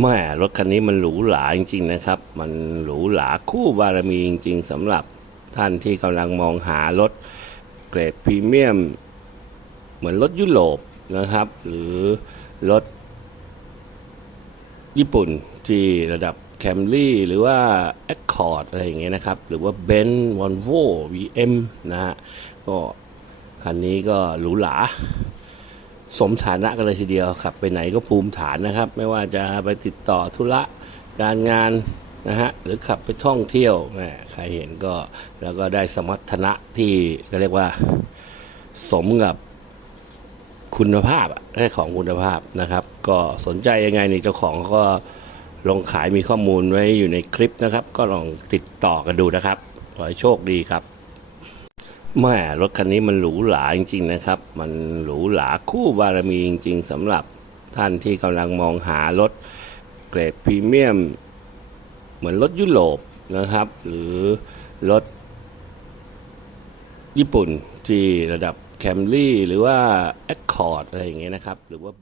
แม่รถคันนี้มันหรูหราจริง ๆ นะครับ มันหรูหราคู่บารมีจริง ๆสำหรับท่านที่กำลังมองหารถเกรดพรีเมียม เหมือนรถยุโรปนะครับ หรือรถญี่ปุ่นที่ระดับแคมรี่หรือว่า Accord อะไรอย่างเงี้ยนะครับ หรือว่า b e n z Volvo VM นะฮะก็คันนี้ก็หรูหรา สมฐานะกันเลยทีเดียวขับ ไปไหนก็ภูมิฐานนะครับ ไม่ว่าจะไปติดต่อธุระการงานนะฮะหรือขับไปท่องเที่ยวแหมใครเห็นก็แล้วก็ได้สมรรถนะที่ก็เรียกว่าสมกับคุณภาพอะได้ของคุณภาพนะครับ ก็สนใจยังไงนี่เจ้าของก็ลงขายมีข้อมูลไว้อยู่ในคลิปนะครับ ก็ลองติดต่อกันดูนะครับ ขอให้โชคดีครับ แม่รถคันนี้มันหรูหราจริง ๆ นะครับ มันหรูหราคู่บารมีจริง ๆสำหรับท่านที่กำลังมองหารถเกรดพรีเมียม เหมือนรถยุโรปนะครับ หรือรถญี่ปุ่นที่ระดับแคมรี่หรือว่า Accord อะไรอย่างเงี้ยนะครับ หรือว่า